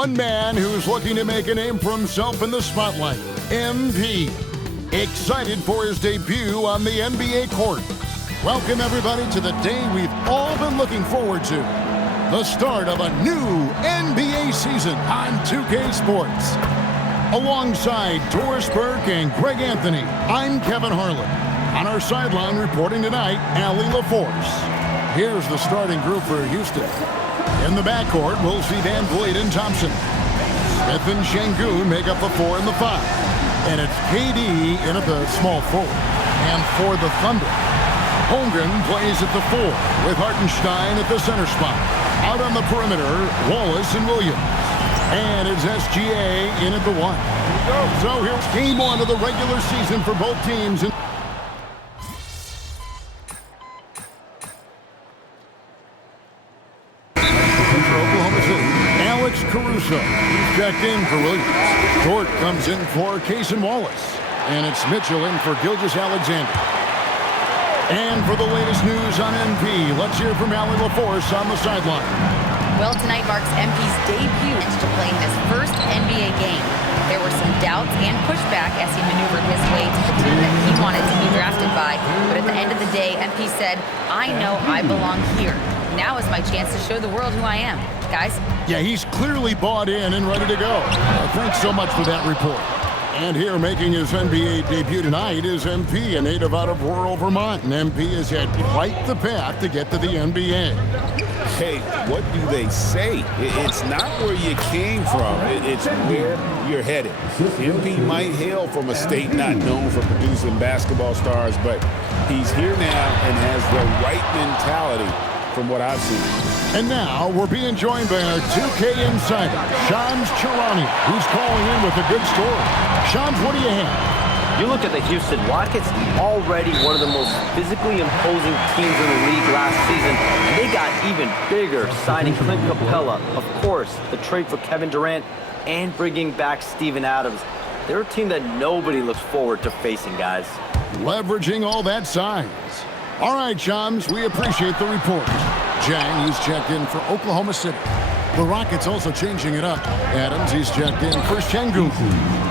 One man who's looking to make a name for himself in the spotlight, MP. Excited for his debut on the NBA court. Welcome, everybody, to the day we've all been looking forward to. The start of a new NBA season on 2K Sports. Alongside Doris Burke and Greg Anthony, I'm Kevin Harlan. On our sideline reporting tonight, Allie LaForce. Here's the starting group for Houston. In the backcourt, we'll see Van Vliet and Thompson. Smith and Şengün make up the 4 and the 5. And it's KD in at the small forward. And for the Thunder, Holmgren plays at the 4 with Hartenstein at the center spot. Out on the perimeter, Wallace and Williams. And it's SGA in at the 1. So here's game 1 of the regular season for both teams. Caruso, he's checked in for Williams. Dort comes in for Case and Wallace. And it's Mitchell in for Gilgeous-Alexander. And for the latest news on MP, let's hear from Allie LaForce on the sideline. Well, tonight marks MP's debut to play in his first NBA game. There were some doubts and pushback as he maneuvered his way to the team that he wanted to be drafted by. But at the end of the day, MP said, "I know I belong here. Now is my chance to show the world who I am." Guys? Yeah, he's clearly bought in and ready to go. Thanks so much for that report. And here making his NBA debut tonight is MP, a native out of rural Vermont. And MP has had quite the path to get to the NBA. Hey, what do they say? It's not where you came from. It's where you're headed. MP might hail from a state not known for producing basketball stars, but he's here now and has the right mentality from what I've seen. And now we're being joined by our 2K insider, Shams Charania, who's calling in with a good story. Shams, what do you have? You look at the Houston Rockets, already one of the most physically imposing teams in the league last season, and they got even bigger, signing Clint Capella, of course, the trade for Kevin Durant, and bringing back Steven Adams. They're a team that nobody looks forward to facing, guys. Leveraging all that size. All right, Shams, we appreciate the report. Jang, he's checked in for Oklahoma City. The Rockets also changing it up. Adams, he's checked in for Şengün.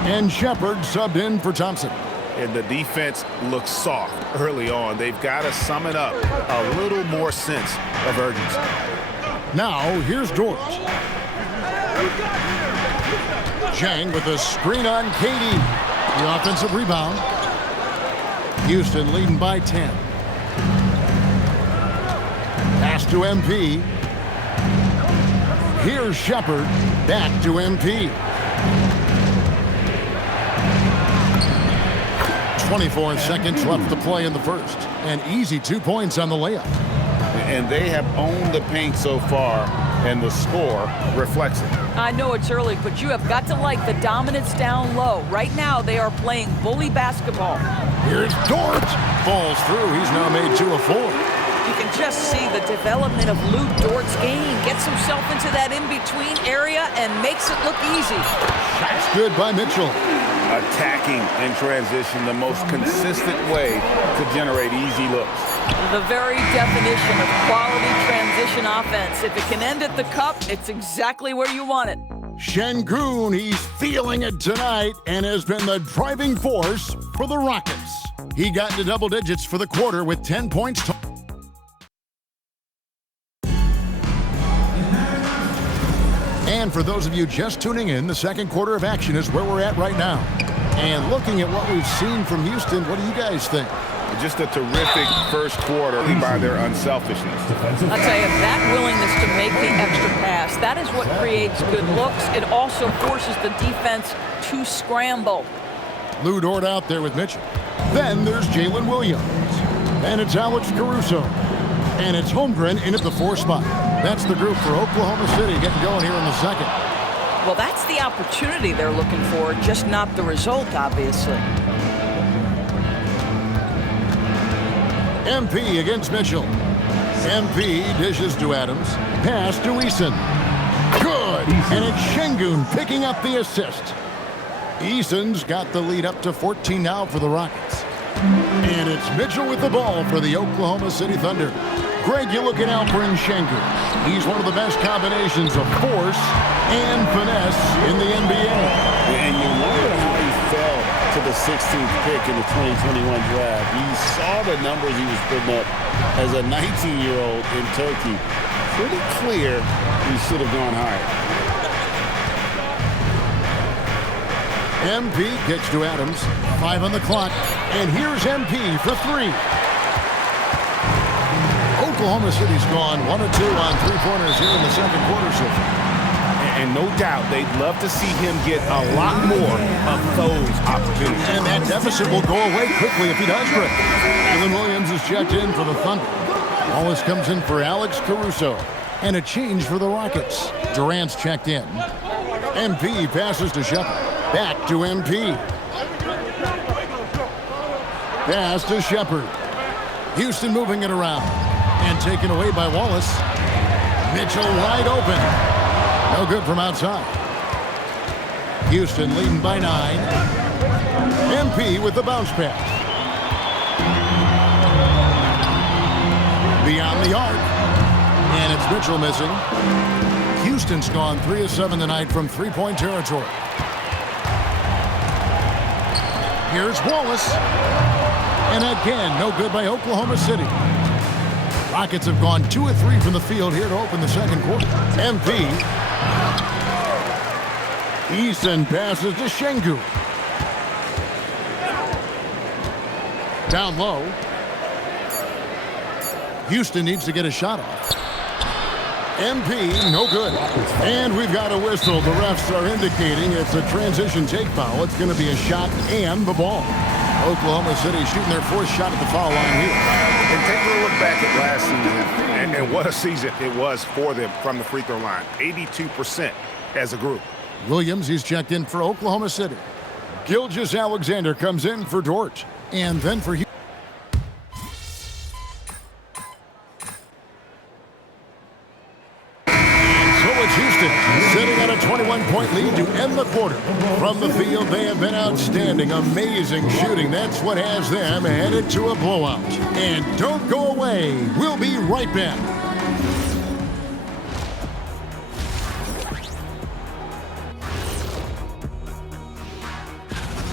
And Shepard subbed in for Thompson. And the defense looks soft early on. They've got to sum it up. A little more sense of urgency. Now, here's Dort. Jang with a screen on KD. The offensive rebound. Houston leading by 10. Pass to MP. Here's Shepard. Back to MP. 24 seconds left to play in the first. An easy 2 points on the layup. And they have owned the paint so far, and the score reflects it. I know it's early, but you have got to like the dominance down low. Right now, they are playing bully basketball. Here's Dort. Falls through. He's now made 2 of 4. You can just see the development of Lou Dort's game. Gets himself into that in-between area and makes it look easy. That's good by Mitchell. Attacking in transition, the most consistent way to generate easy looks. The very definition of quality transition offense. If it can end at the cup, it's exactly where you want it. Şengün, he's feeling it tonight and has been the driving force for the Rockets. He got into double digits for the quarter with 10 points. And for those of you just tuning in, the second quarter of action is where we're at right now. And looking at what we've seen from Houston, what do you guys think? Just a terrific first quarter by their unselfishness. I'll tell you, that willingness to make the extra pass, that is what creates good looks. It also forces the defense to scramble. Lou Dort out there with Mitchell. Then there's Jalen Williams. And it's Alex Caruso. And it's Holmgren in at the 4 spot. That's the group for Oklahoma City getting going here in the second. Well, that's the opportunity they're looking for, just not the result, obviously. MP against Mitchell. MP dishes to Adams. Pass to Eason. Good. And it's Şengün picking up the assist. Eason's got the lead up to 14 now for the Rockets. And it's Mitchell with the ball for the Oklahoma City Thunder. Greg, you look at Alperen Sengun. He's one of the best combinations of force and finesse in the NBA. And you wonder how he fell to the 16th pick in the 2021 draft. You saw the numbers he was putting up as a 19-year-old in Turkey. Pretty clear he should have gone higher. MP kicks to Adams. 5 on the clock. And here's MP for 3. Oklahoma City's gone 1 of 2 on three-pointers here in the second quarter so far. And no doubt they'd love to see him get a lot more of those opportunities. And that deficit will go away quickly if he does, Greg. Jalen Williams is checked in for the Thunder. Wallace comes in for Alex Caruso. And a change for the Rockets. Durant's checked in. MP passes to Shepard. Back to MP. Pass to Shepard. Houston moving it around. And taken away by Wallace. Mitchell wide open. No good from outside. Houston leading by 9. MP with the bounce pass. Beyond the arc. And it's Mitchell missing. Houston's gone 3 of 7 tonight from three-point territory. Here's Wallace. And again, no good by Oklahoma City. Rockets have gone 2 of 3 from the field here to open the second quarter. MP. Easton passes to Sengun. Down low. Houston needs to get a shot off. MP, no good. And we've got a whistle. The refs are indicating it's a transition take foul. It's going to be a shot and the ball. Oklahoma City shooting their 4th shot at the foul line here. And take a look back at last season, and what a season it was for them from the free throw line. 82% as a group. Williams, he's checked in for Oklahoma City. Gilgeous-Alexander comes in for Dort. And then for Houston. Sitting on a 21-point lead to end the quarter. From the field, they have been outstanding. Amazing shooting. That's what has them headed to a blowout. And don't go away. We'll be right back.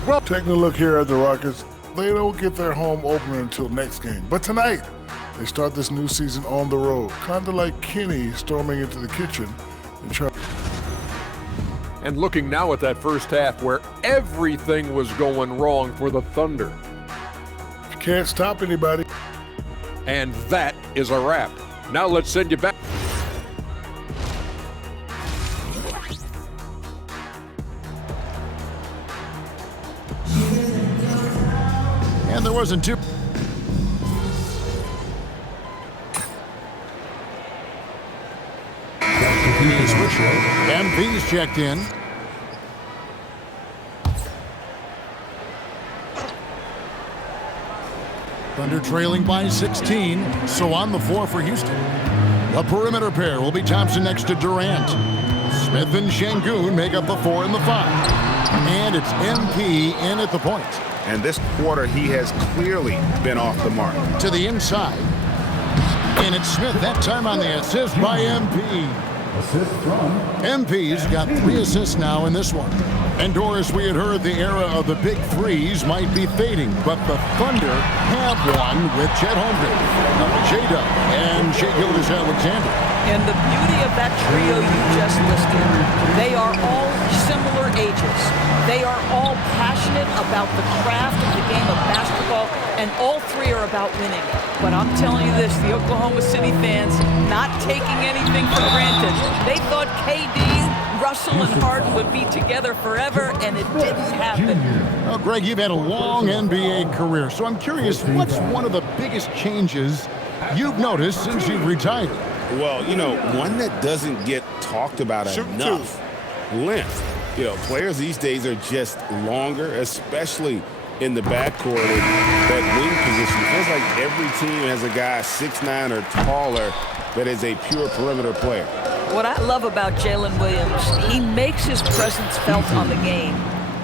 Well, taking a look here at the Rockets, they don't get their home opener until next game. But tonight, they start this new season on the road. Kind of like Kenny storming into the kitchen and trying. And looking now at that first half where everything was going wrong for the Thunder. You can't stop anybody. And that is a wrap. Now let's send you back. And there wasn't too. MP's checked in. Thunder trailing by 16, so on the floor for Houston. The perimeter pair will be Thompson next to Durant. Smith and Sengun make up the 4 and the 5. And it's MP in at the point. And this quarter, he has clearly been off the mark. To the inside. And it's Smith, that time on the assist by MP. Assist from MP's got 3 assists now in this one. And Doris, we had heard the era of the big threes might be fading, but the Thunder have one with Chet Holmgren, J-Dub, and Shai Gilgeous-Alexander. And the beauty of that trio you just listed, they are all similar ages. They are all passionate about the craft of the game of basketball, and all 3 are about winning. But I'm telling you this, the Oklahoma City fans not taking anything for granted. They thought KD, Russell, and Harden would be together forever, and it didn't happen. Well, Greg, you've had a long NBA career, so I'm curious, what's one of the biggest changes you've noticed since you've retired? Well, you know, one that doesn't get talked about enough, length. You know, players these days are just longer, especially in the backcourt and that wing position. It feels like every team has a guy 6'9" or taller that is a pure perimeter player. What I love about Jalen Williams, he makes his presence felt on the game.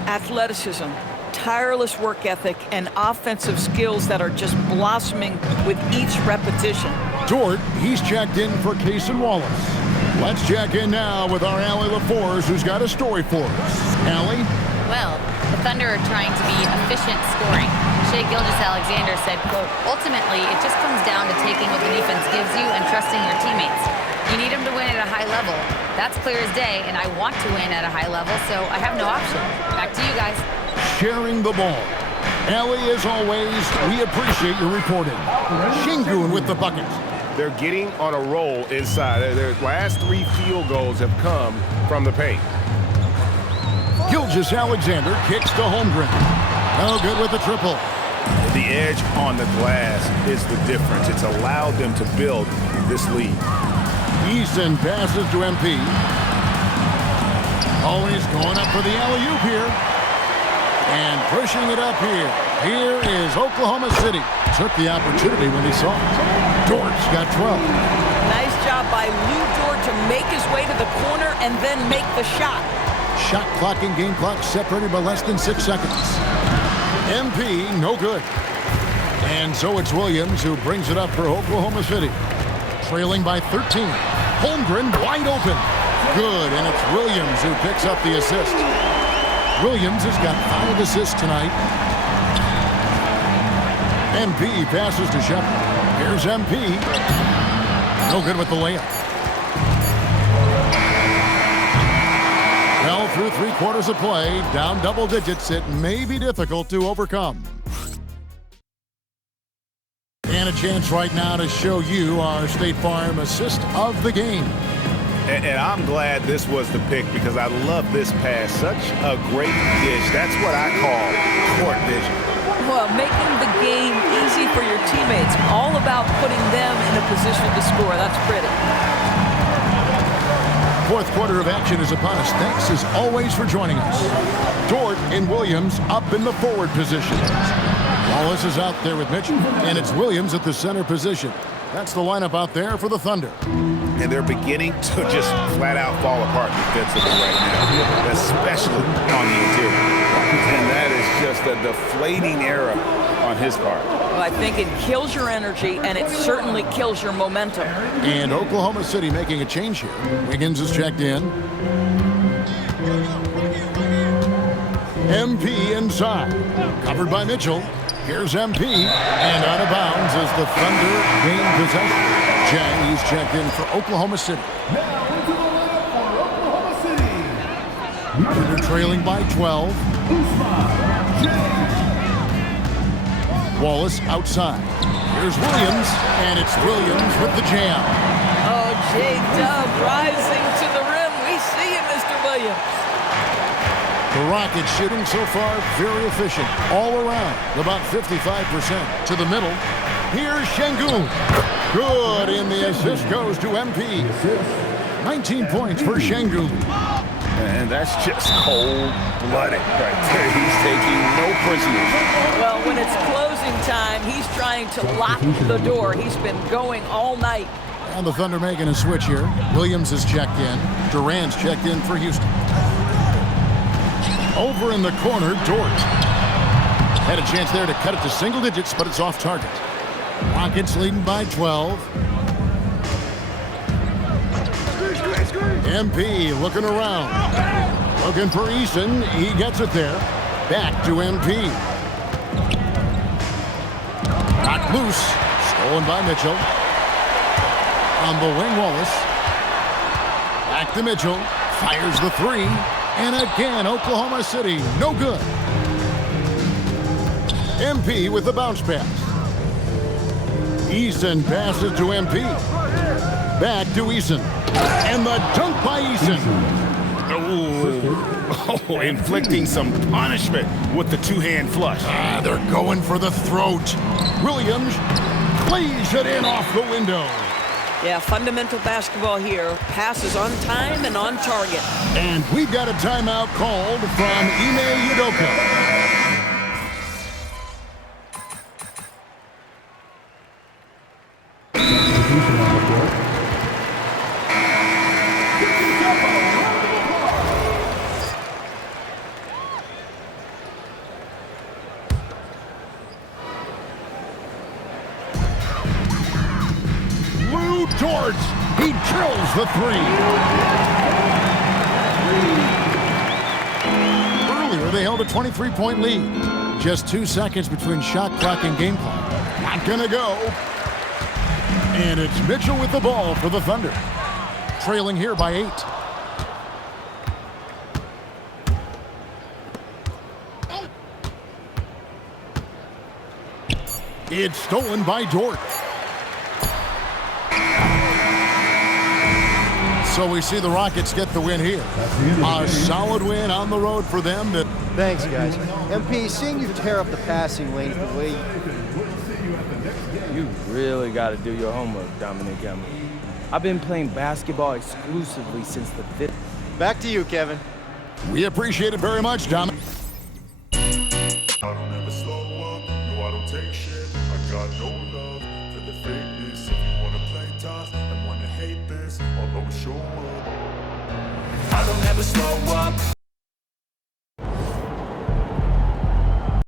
Athleticism, tireless work ethic, and offensive skills that are just blossoming with each repetition. Dort, he's checked in for Case and Wallace. Let's check in now with our Allie LaForce, who's got a story for us. Allie? Well, the Thunder are trying to be efficient scoring. Shea Gilgeous-Alexander said, quote, ultimately, it just comes down to taking what the defense gives you and trusting your teammates. You need them to win at a high level. That's clear as day, and I want to win at a high level, so I have no option. Back to you guys. Sharing the ball. Allie, as always, we appreciate your reporting. Şengün with the bucket. They're getting on a roll inside. Their last 3 field goals have come from the paint. Gilgeous-Alexander kicks to Holmgren. No good with the triple. The edge on the glass is the difference. It's allowed them to build this lead. Eason passes to MP. Always going up for the alley-oop here. And pushing it up here. Here is Oklahoma City. Took the opportunity when he saw it. Dort's got 12. Nice job by Lou Dort to make his way to the corner and then make the shot. Shot clock and game clock separated by less than 6 seconds. MP, no good. And so it's Williams who brings it up for Oklahoma City. Trailing by 13. Holmgren wide open. Good, and it's Williams who picks up the assist. Williams has got 5 assists tonight. MP passes to Shepard. Here's MP. No good with the layup. Well, through 3 quarters of play, down double digits, it may be difficult to overcome. And a chance right now to show you our State Farm assist of the game. And I'm glad this was the pick because I love this pass. Such a great dish. That's what I call court vision. Well, making the game easy for your teammates. All about putting them in a position to score. That's pretty. 4th quarter of action is upon us. Thanks as always for joining us. Dort and Williams up in the forward position. Wallace is out there with Mitchell, and it's Williams at the center position. That's the lineup out there for the Thunder. And they're beginning to just flat out fall apart defensively right now, especially on the interior. And that is just a deflating era on his part. Well, I think it kills your energy, and it certainly kills your momentum. And Oklahoma City making a change here. Wiggins is checked in. MP inside. Covered by Mitchell. Here's MP. And out of bounds as the Thunder gain possession. Jang, he's checked in for Oklahoma City. Thunder trailing by 12. Wallace outside. Here's Williams, and it's Williams with the jam. Oh, J-Dub rising to the rim. We see you, Mr. Williams. The Rockets shooting so far very efficient all around, about 55%. To the middle, here's Şengün. Good, and the assist goes to MP. 19 points for Şengün. And that's just cold-blooded right there. He's taking no prisoners. Well, when it's closing time, he's trying to lock the door. He's been going all night. And the Thunder making a switch here. Williams is checked in. Durant's checked in for Houston. Over in the corner, Dort. Had a chance there to cut it to single digits, but it's off target. Rockets leading by 12. MP looking around. Looking for Eason. He gets it there. Back to MP. Knocked loose. Stolen by Mitchell. On the wing, Wallace. Back to Mitchell. Fires the 3. And again, Oklahoma City, no good. MP with the bounce pass. Eason passes to MP. Back to Eason. And the dunk by Eason. Oh, inflicting some punishment with the 2-hand flush. They're going for the throat. Williams plays it in off the window. Yeah, fundamental basketball here. Passes on time and on target. And we've got a timeout called from Ime Udoka. George, he drills the three. Earlier, they held a 23-point lead. Just 2 seconds between shot clock and game clock. Not gonna go. And it's Mitchell with the ball for the Thunder. Trailing here by 8. It's stolen by Dort. So we see the Rockets get the win here. A solid win on the road for them. Thanks, guys. MP, seeing you tear up the passing lanes the way you really got to do your homework, Dominic Emily. I've been playing basketball exclusively since the 5th. Back to you, Kevin. We appreciate it very much, Dominic. I don't ever slow up, no I don't take shit. I got no love for the fakeness. If you wanna play tough and wanna hate this, I'll always show up. I don't ever slow up,